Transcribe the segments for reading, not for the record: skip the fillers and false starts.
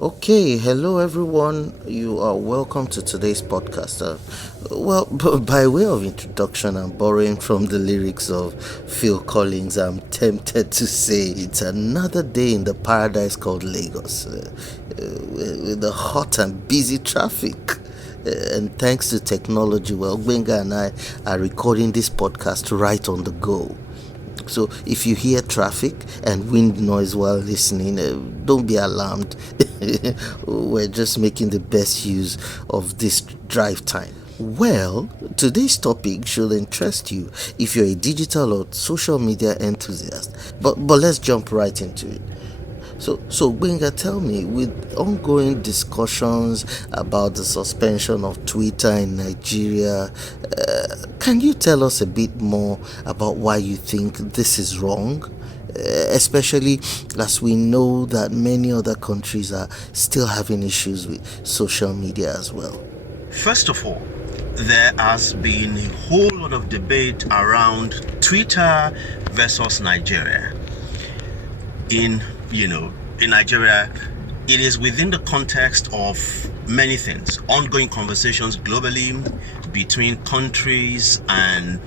Okay, hello everyone. You are welcome to today's podcast. By way of introduction, I'm borrowing from the lyrics of Phil Collins. I'm tempted to say it's another day in the paradise called Lagos, with the hot and busy traffic. And thanks to technology, Gbenga and I are recording this podcast right on the go. So if you hear traffic and wind noise while listening, don't be alarmed. We're just making the best use of this drive time. Well, today's topic should interest you if you're a digital or social media enthusiast. But let's jump right into it. So Gbenga, tell me, with ongoing discussions about the suspension of Twitter in Nigeria, can you tell us a bit more about why you think this is wrong? Especially as we know that many other countries are still having issues with social media as well. First of all, there has been a whole lot of debate around Twitter versus Nigeria. In Nigeria, it is within the context of many things, ongoing conversations globally between countries and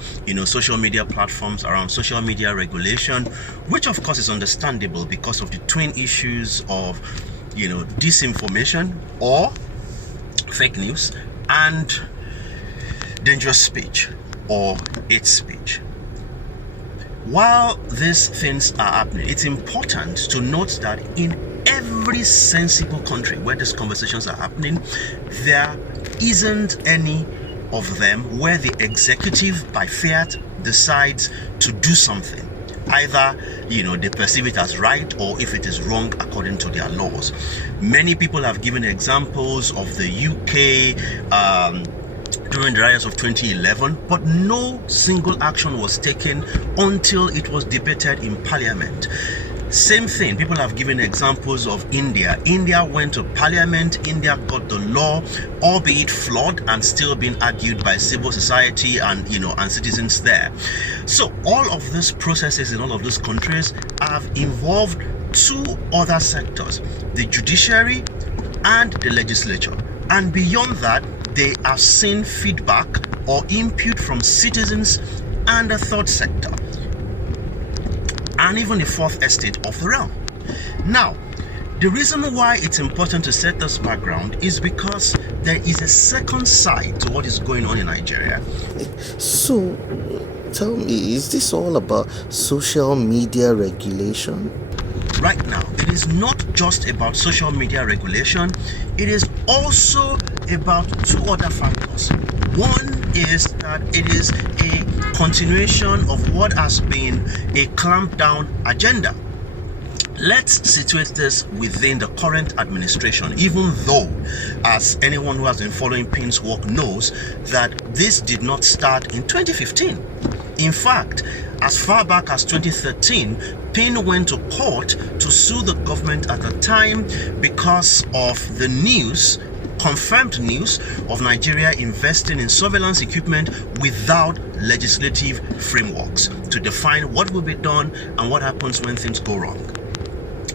social media platforms around social media regulation, which of course is understandable because of the twin issues of disinformation or fake news and dangerous speech or hate speech. While these things are happening, it's important to note that in every sensible country where these conversations are happening, there isn't any of them where the executive by fiat decides to do something. Either they perceive it as right or if it is wrong according to their laws. Many people have given examples of the UK during the riots of 2011, but no single action was taken until it was debated in parliament. Same thing, people have given examples of India. India went to parliament, India got the law, albeit flawed and still being argued by civil society and and citizens there. So all of these processes in all of those countries have involved two other sectors, the judiciary and the legislature. And beyond that, they have seen feedback or input from citizens and the third sector, and even the fourth estate of the realm. Now, the reason why it's important to set this background is because there is a second side to what is going on in Nigeria. So, tell me, is this all about social media regulation? Right now, it is not just about social media regulation, it is also about two other factors. One is that it is a continuation of what has been a clampdown agenda. Let's situate this within the current administration, even though, as anyone who has been following PIN's work knows, that this did not start in 2015. In fact, as far back as 2013, PIN went to court to sue the government at the time because of the confirmed news of Nigeria investing in surveillance equipment without legislative frameworks to define what will be done and what happens when things go wrong.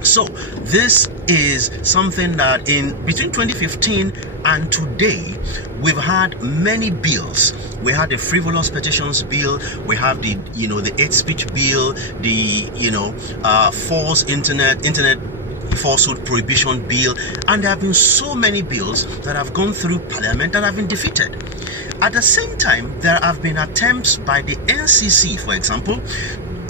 So this is something that in between 2015 and today, we've had many bills. We had the frivolous petitions bill, we have the hate speech bill, the false internet falsehood prohibition bill, and there have been so many bills that have gone through parliament and have been defeated. At the same time, there have been attempts by the NCC, for example,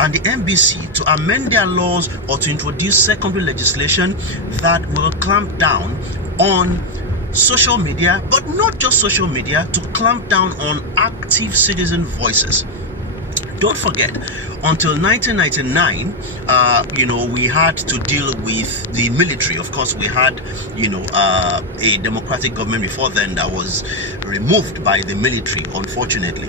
and the NBC to amend their laws or to introduce secondary legislation that will clamp down on social media, but not just social media, to clamp down on active citizen voices. Don't forget, until 1999, we had to deal with the military. Of course, we had, a democratic government before then that was removed by the military, unfortunately.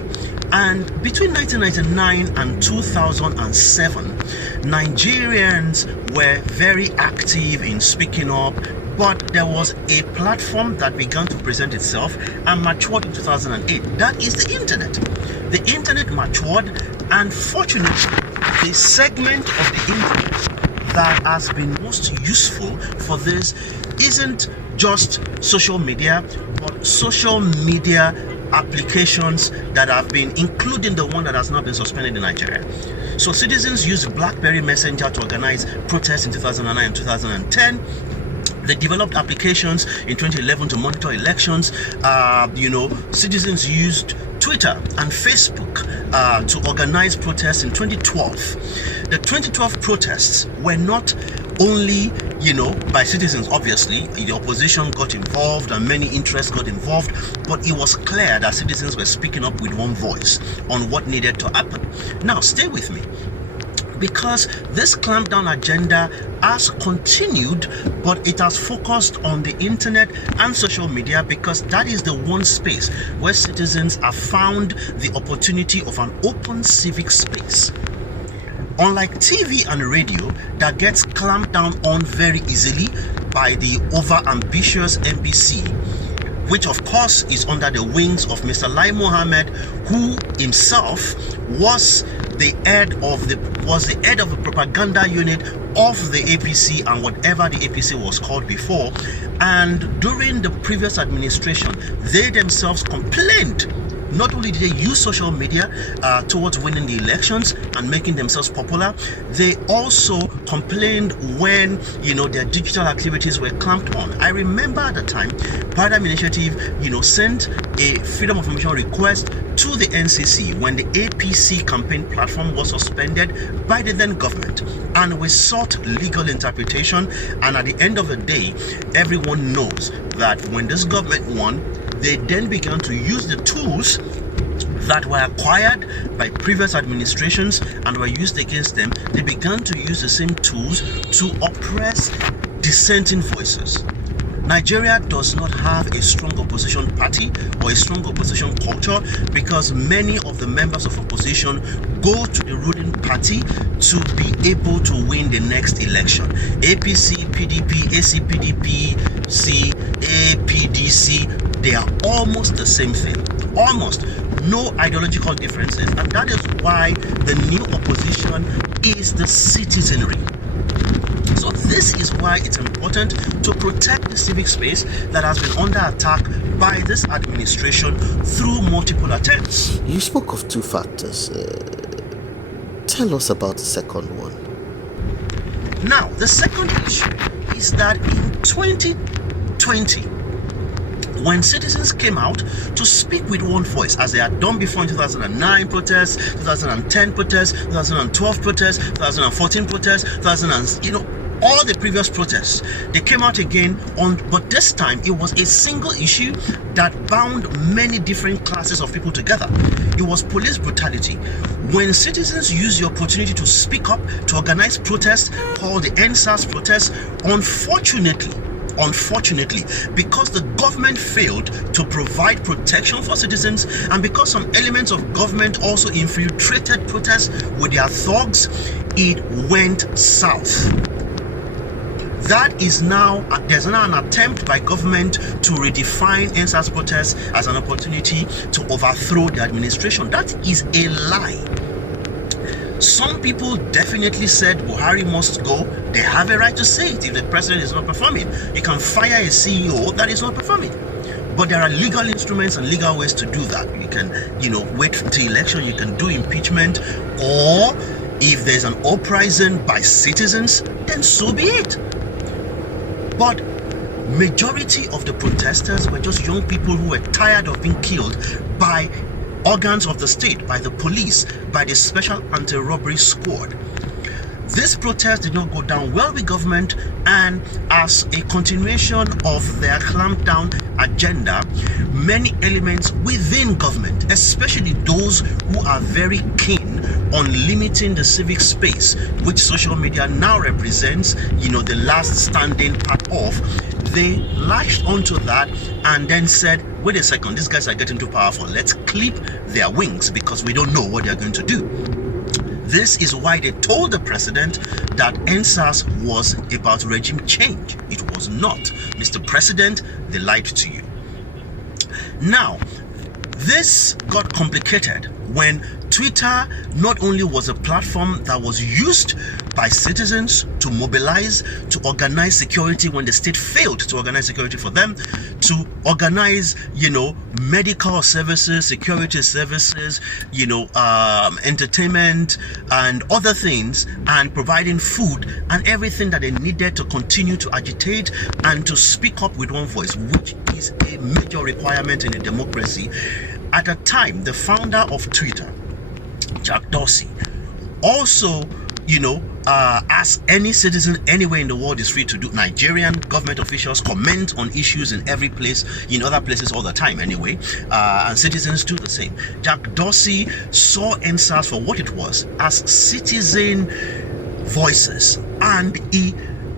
And between 1999 and 2007, Nigerians were very active in speaking up, but there was a platform that began to present itself and matured in 2008. That is the internet. The internet matured, and fortunately, the segment of the internet that has been most useful for this isn't just social media, but social media applications that have been, including the one that has not been suspended in Nigeria. So citizens used BlackBerry Messenger to organize protests in 2009 and 2010. They developed applications in 2011 to monitor elections. Citizens used Twitter and Facebook to organize protests in 2012. The 2012 protests were not only, by citizens, obviously. The opposition got involved and many interests got involved, but it was clear that citizens were speaking up with one voice on what needed to happen. Now, stay with me, because this clampdown agenda has continued, but it has focused on the internet and social media, because that is the one space where citizens have found the opportunity of an open civic space. Unlike TV and radio that gets clamped down on very easily by the over-ambitious NBC, which of course is under the wings of Mr. Lai Mohammed, who himself was the head of the propaganda unit of the APC and whatever the APC was called before. And during the previous administration, they themselves complained. Not only did they use social media towards winning the elections and making themselves popular, they also complained when their digital activities were clamped on. I remember at the time, Paradigm Initiative sent a freedom of information request to the NCC when the APC campaign platform was suspended by the then government, and we sought legal interpretation. And at the end of the day, everyone knows that when this government won, they then began to use the tools that were acquired by previous administrations and were used against them. They began to use the same tools to oppress dissenting voices. Nigeria does not have a strong opposition party or a strong opposition culture, because many of the members of opposition go to the ruling party to be able to win the next election. APC, PDP, ACPDP, APDC, they are almost the same thing. Almost. No ideological differences. And that is why the new opposition is the citizenry. So this is why it's important to protect the civic space that has been under attack by this administration through multiple attempts. You spoke of two factors. Tell us about the second one. Now, the second issue is that in 2020, when citizens came out to speak with one voice, as they had done before in 2009 protests, 2010 protests, 2012 protests, 2014 protests, all the previous protests, they came out again but this time it was a single issue that bound many different classes of people together. It was police brutality. When citizens use the opportunity to speak up, to organize protests called the NSAS protests, unfortunately, because the government failed to provide protection for citizens, and because some elements of government also infiltrated protests with their thugs, it went south. There's now an attempt by government to redefine NSAS protests as an opportunity to overthrow the administration. That is a lie. Some people definitely said Buhari must go. They have a right to say it if the president is not performing. You can fire a CEO that is not performing. But there are legal instruments and legal ways to do that. You can, wait until election, you can do impeachment, or if there's an uprising by citizens, then so be it. But majority of the protesters were just young people who were tired of being killed by organs of the state, by the police, by the special anti-robbery squad. This protest did not go down well with government, and as a continuation of their clampdown agenda, many elements within government, especially those who are very keen on limiting the civic space, which social media now represents, the last standing part of, they latched onto that and then said, wait a second, these guys are getting too powerful. Let's clip their wings because we don't know what they're going to do. This is why they told the president that NSAS was about regime change. It was not. Mr. President, they lied to you. Now, this got complicated when Twitter not only was a platform that was used by citizens to mobilize, to organize security when the state failed to organize security for them, to organize, medical services, security services, entertainment and other things, and providing food and everything that they needed to continue to agitate and to speak up with one voice, which is a major requirement in a democracy. At the time, the founder of Twitter, Jack Dorsey, also, as any citizen anywhere in the world is free to do. Nigerian government officials comment on issues in every place, in other places all the time anyway, and citizens do the same. Jack Dorsey saw NSAS for what it was, as citizen voices, and he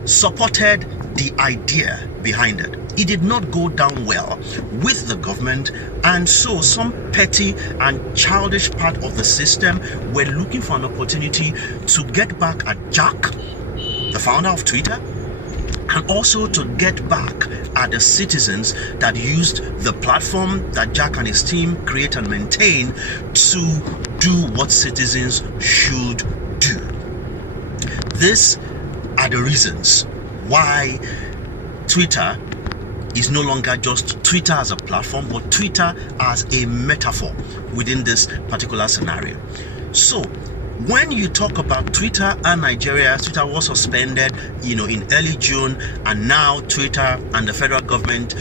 supported the idea behind it. It did not go down well with the government, and so some petty and childish part of the system were looking for an opportunity to get back at Jack, the founder of Twitter, and also to get back at the citizens that used the platform that Jack and his team create and maintain to do what citizens should do. These are the reasons why Twitter is no longer just Twitter as a platform, but Twitter as a metaphor within this particular scenario. So when you talk about Twitter and Nigeria, Twitter was suspended, in early June, and now Twitter and the federal government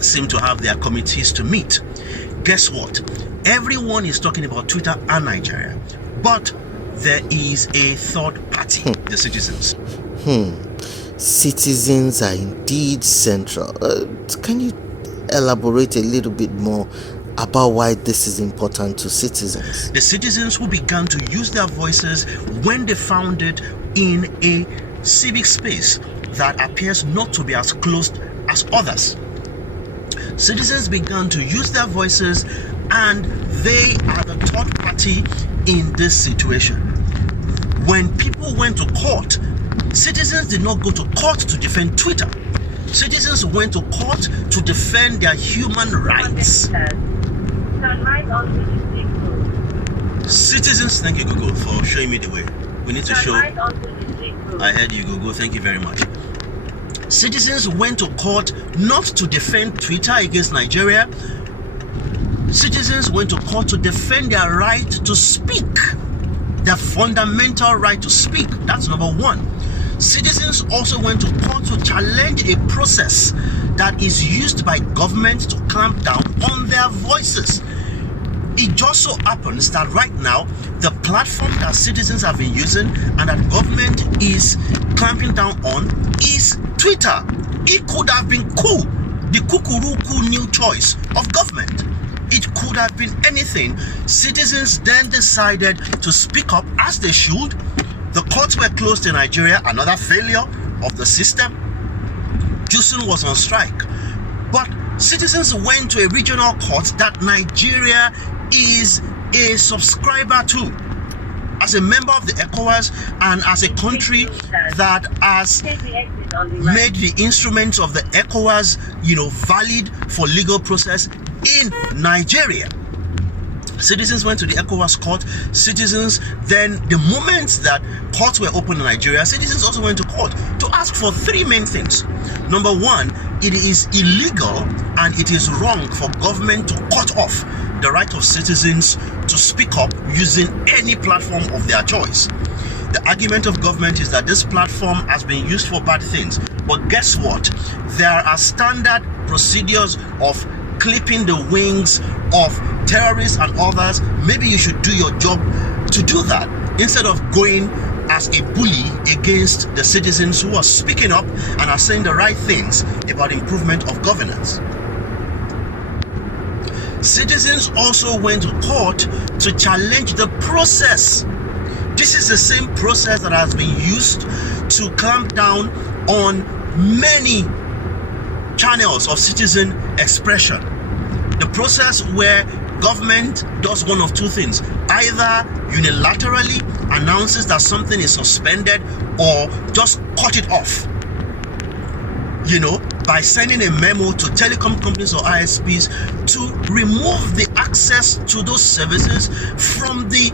seem to have their committees to meet. Guess what? Everyone is talking about Twitter and Nigeria, but there is a third party, the citizens. Citizens are indeed central. Can you elaborate a little bit more about why this is important to citizens? The citizens who began to use their voices when they found it in a civic space that appears not to be as closed as others. Citizens began to use their voices, and they are the third party in this situation. When people went to court, citizens did not go to court to defend Twitter. Citizens went to court to defend their human rights. Citizens, thank you, Google, for showing me the way. We need to show. I heard you, Google. Thank you very much. Citizens went to court not to defend Twitter against Nigeria. Citizens went to court to defend their right to speak. Their fundamental right to speak. That's number one. Citizens also went to court to challenge a process that is used by government to clamp down on their voices. It just so happens that right now, the platform that citizens have been using and that government is clamping down on is Twitter. It could have been cool, the kukuruku new choice of government. It could have been anything. Citizens then decided to speak up as they should. The courts were closed in Nigeria, another failure of the system. Jusun was on strike. But citizens went to a regional court that Nigeria is a subscriber to. As a member of the ECOWAS and as a country that has made the instruments of the ECOWAS, valid for legal process in Nigeria. Citizens went to the ECOWAS court. Citizens then, the moment that courts were open in Nigeria, citizens also went to court to ask for three main things. Number one, it is illegal and it is wrong for government to cut off the right of citizens to speak up using any platform of their choice. The argument of government is that this platform has been used for bad things. But guess what? There are standard procedures of clipping the wings of terrorists and others. Maybe you should do your job to do that instead of going as a bully against the citizens who are speaking up and are saying the right things about improvement of governance. Citizens also went to court to challenge the process. This is the same process that has been used to clamp down on many channels of citizen expression. The process where government does one of two things: either unilaterally announces that something is suspended or just cut it off, by sending a memo to telecom companies or ISPs to remove the access to those services from the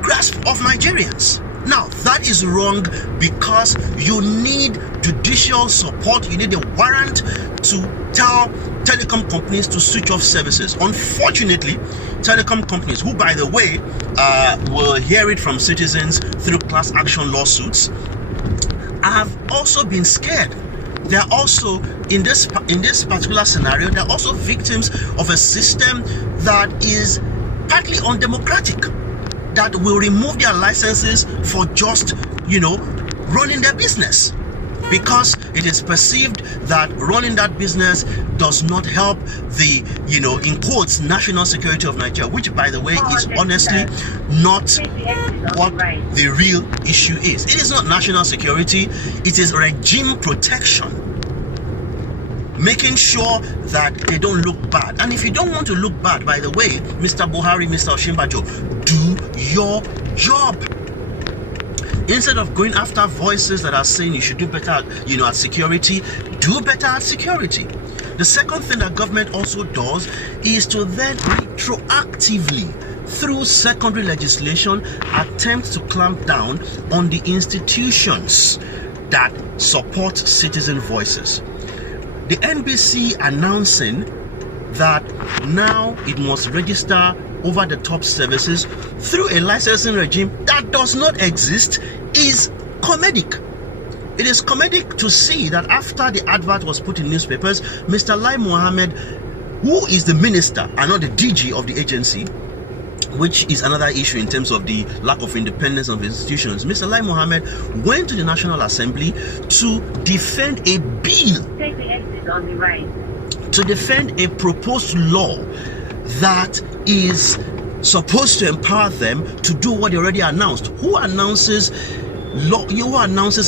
grasp of Nigerians. Now, that is wrong because you need judicial support. You need a warrant to tell telecom companies to switch off services. Unfortunately, telecom companies, who by the way will hear it from citizens through class action lawsuits, have also been scared. They are also in this particular scenario, they're also victims of a system that is partly undemocratic, that will remove their licenses for just, running their business, because it is perceived that running that business does not help the, in quotes, national security of Nigeria, which by the way is honestly not what the real issue is. It is not national security, it is regime protection, making sure that they don't look bad. And if you don't want to look bad, by the way, Mr. Buhari, Mr. Osinbajo, do your job. Instead of going after voices that are saying you should do better at security, do better at security. The second thing that government also does is to then retroactively, through secondary legislation, attempt to clamp down on the institutions that support citizen voices. The NBC announcing that now it must register over-the-top services through a licensing regime that does not exist is comedic. It is comedic to see that after the advert was put in newspapers, Mr. Lai Mohammed, who is the minister and not the DG of the agency, which is another issue in terms of the lack of independence of institutions, Mr. Lai Mohammed went to the National Assembly to defend a bill, take the exit on the right, to defend a proposed law that is supposed to empower them to do what they already announced. Who announces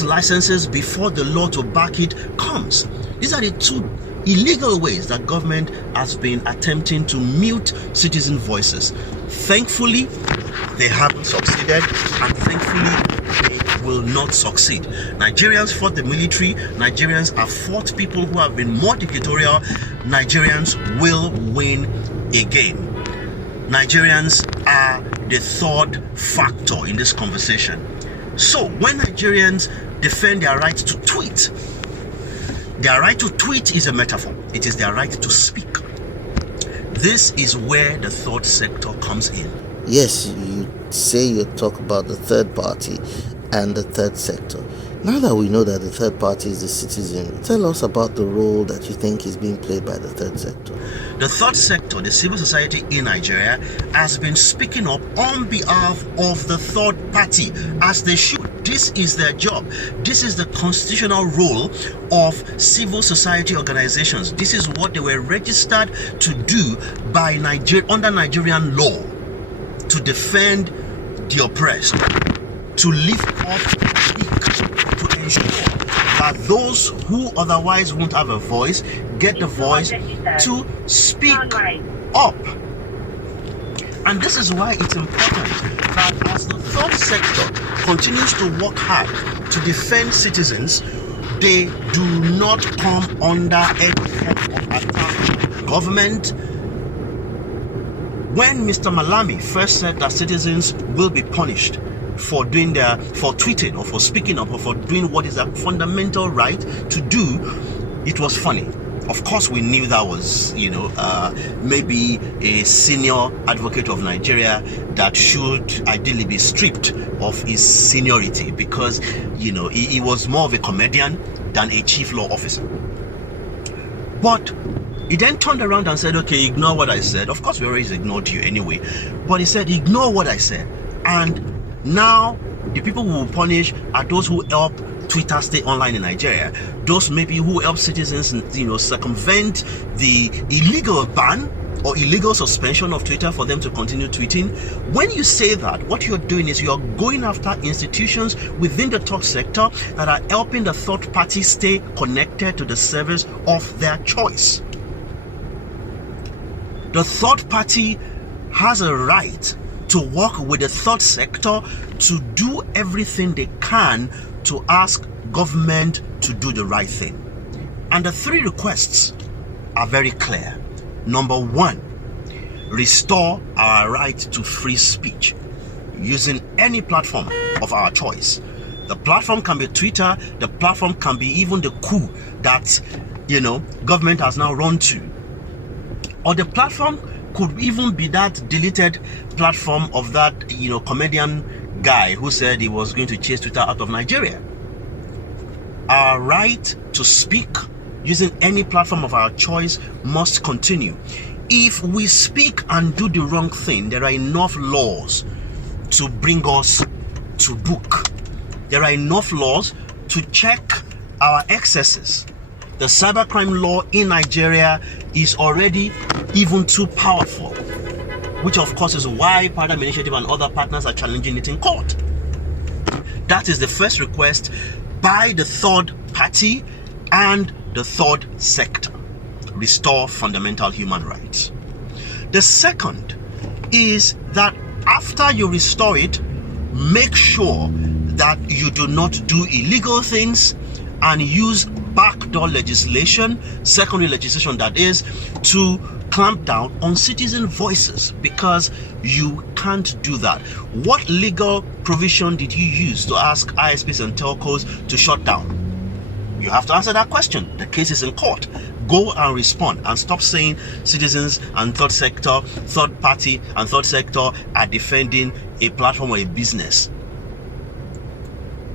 licenses before the law to back it comes? These are the two illegal ways that government has been attempting to mute citizen voices. Thankfully, they haven't succeeded, and thankfully they will not succeed. Nigerians fought the military. Nigerians have fought people who have been more dictatorial. Nigerians will win again. Nigerians are the third factor in this conversation. So when Nigerians defend their right to tweet, their right to tweet is a metaphor. It is their right to speak. This is where the third sector comes in. Yes, you talk about the third party and the third sector. Now that we know that the third party is the citizen, tell us about the role that you think is being played by the third sector. The third sector, the civil society in Nigeria, has been speaking up on behalf of the third party, as they should. This is their job. This is the constitutional role of civil society organizations. This is what they were registered to do by under Nigerian law, to defend the oppressed, to lift up the weak, to ensure that those who otherwise won't have a voice get the voice to speak up. And this is why it's important that as the third sector continues to work hard to defend citizens, they do not come under any form of attack from the government. When Mr. Malami first said that citizens will be punished for tweeting or for speaking up or for doing what is a fundamental right to do, it was funny. Of course, we knew that was, maybe a senior advocate of Nigeria that should ideally be stripped of his seniority, because, he was more of a comedian than a chief law officer. But he then turned around and said, okay, ignore what I said. Of course, we always ignored you anyway. But he said, ignore what I said. And now the people who will punish are those who help Twitter stay online in Nigeria. Those maybe who help citizens, circumvent the illegal ban or illegal suspension of Twitter for them to continue tweeting. When you say that, what you're doing is you're going after institutions within the top sector that are helping the third party stay connected to the service of their choice. The third party has a right to work with the third sector to do everything they can to ask government to do the right thing. And the three requests are very clear. Number one, restore our right to free speech using any platform of our choice. The platform can be Twitter, the platform can be even the coup that, government has now run to. Or the platform could even be that deleted platform of that, comedian guy who said he was going to chase Twitter out of Nigeria. Our right to speak using any platform of our choice must continue. If we speak and do the wrong thing, there are enough laws to bring us to book. There are enough laws to check our excesses. The cybercrime law in Nigeria is already even too powerful, which of course is why Paradigm Initiative and other partners are challenging it in court. That is the first request by the third party and the third sector. Restore fundamental human rights. The second is that after you restore it, make sure that you do not do illegal things and use backdoor legislation, secondary legislation that is, to clamp down on citizen voices, because you can't do that. What legal provision did you use to ask ISPs and telcos to shut down? You have to answer that question. The case is in court. Go and respond and stop saying citizens and third party and third sector are defending a platform or a business.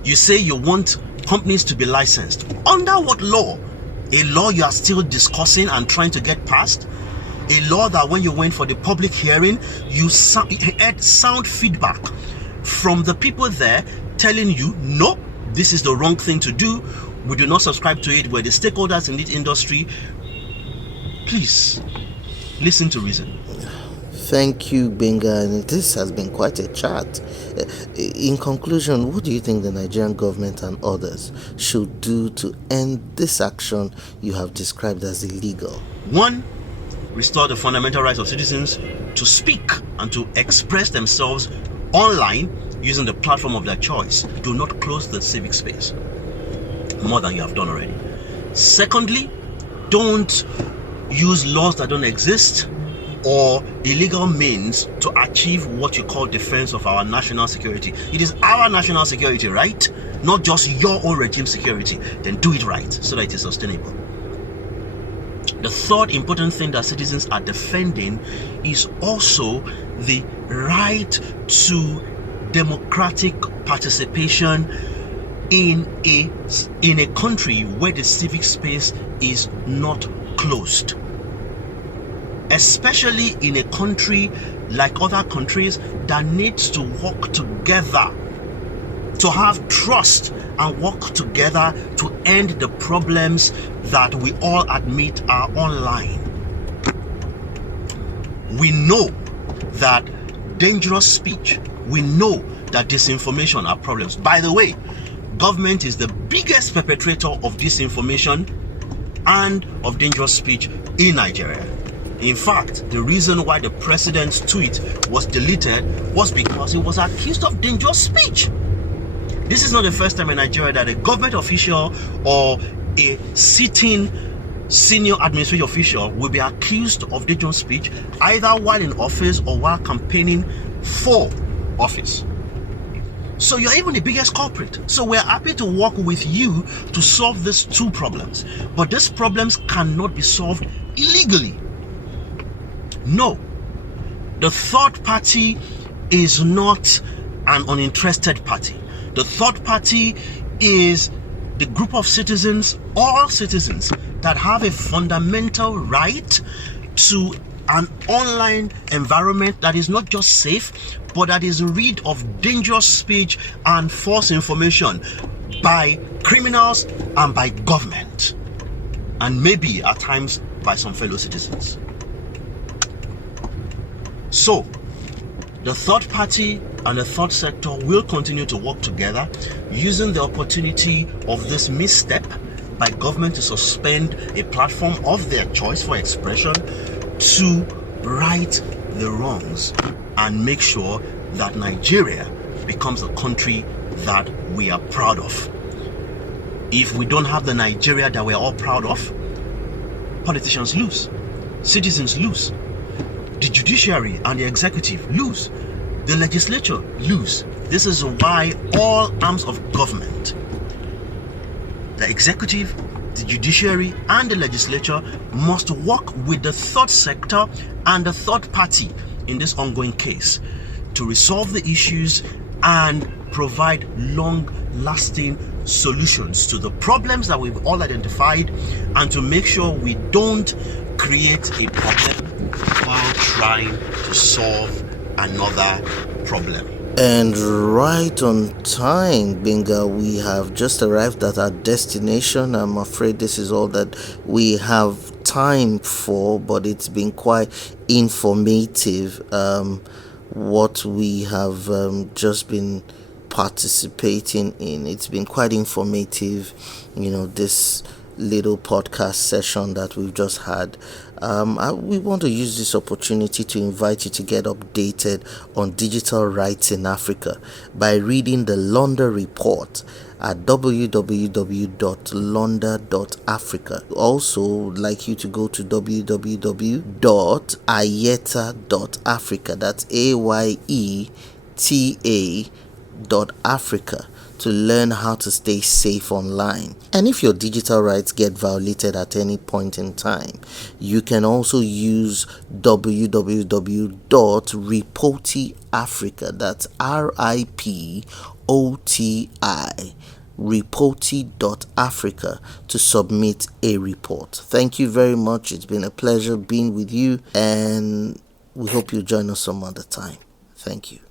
You say you want companies to be licensed. Under what law? A law you are still discussing and trying to get passed? A law that when you went for the public hearing, you had sound feedback from the people there telling you, no, this is the wrong thing to do. We do not subscribe to it. We're the stakeholders in this industry. Please, listen to reason. Thank you, Gbenga, and this has been quite a chat. In conclusion, what do you think the Nigerian government and others should do to end this action you have described as illegal? 1. Restore the fundamental rights of citizens to speak and to express themselves online using the platform of their choice. Do not close the civic space more than you have done already. Secondly, don't use laws that don't exist or illegal means to achieve what you call defense of our national security. It is our national security, right? Not just your own regime security. Then do it right so that it is sustainable. The third important thing that citizens are defending is also the right to democratic participation in a country where the civic space is not closed, especially in a country like other countries that needs to work together, to have trust and work together to end the problems that we all admit are online. We know that dangerous speech, we know that disinformation are problems. By the way, government is the biggest perpetrator of disinformation and of dangerous speech in Nigeria. In fact, the reason why the president's tweet was deleted was because he was accused of dangerous speech. This is not the first time in Nigeria that a government official or a sitting senior administrative official will be accused of dangerous speech, either while in office or while campaigning for office. So you're even the biggest culprit. So we're happy to work with you to solve these two problems. But these problems cannot be solved illegally. No. The third party is not an uninterested party. The third party is the group of citizens, all citizens, that have a fundamental right to an online environment that is not just safe, but that is rid of dangerous speech and false information by criminals and by government, and maybe at times by some fellow citizens. So, the third party and the third sector will continue to work together using the opportunity of this misstep by government to suspend a platform of their choice for expression to right the wrongs and make sure that Nigeria becomes a country that we are proud of. If we don't have the Nigeria that we're all proud of, politicians lose, citizens lose. The judiciary and the executive lose. The legislature lose. This is why all arms of government, the executive, the judiciary, and the legislature must work with the third sector and the third party in this ongoing case to resolve the issues and provide long-lasting solutions to the problems that we've all identified, and to make sure we don't create a problem while trying to solve another problem. And right on time, Gbenga, we have just arrived at our destination. I'm afraid this is all that we have time for, but it's been quite informative. What we have just been participating in, it's been quite informative, this little podcast session that we've just had. We want to use this opportunity to invite you to get updated on digital rights in Africa by reading the London Report at www.londa.africa. Also, like you to go to www.ayeta.africa. That's AYETA.Africa to learn how to stay safe online. And if your digital rights get violated at any point in time, you can also use www.reportiafrica. That's RIPOTI reporti.africa to submit a report. Thank you very much. It's been a pleasure being with you, and we hope you join us some other time. Thank you.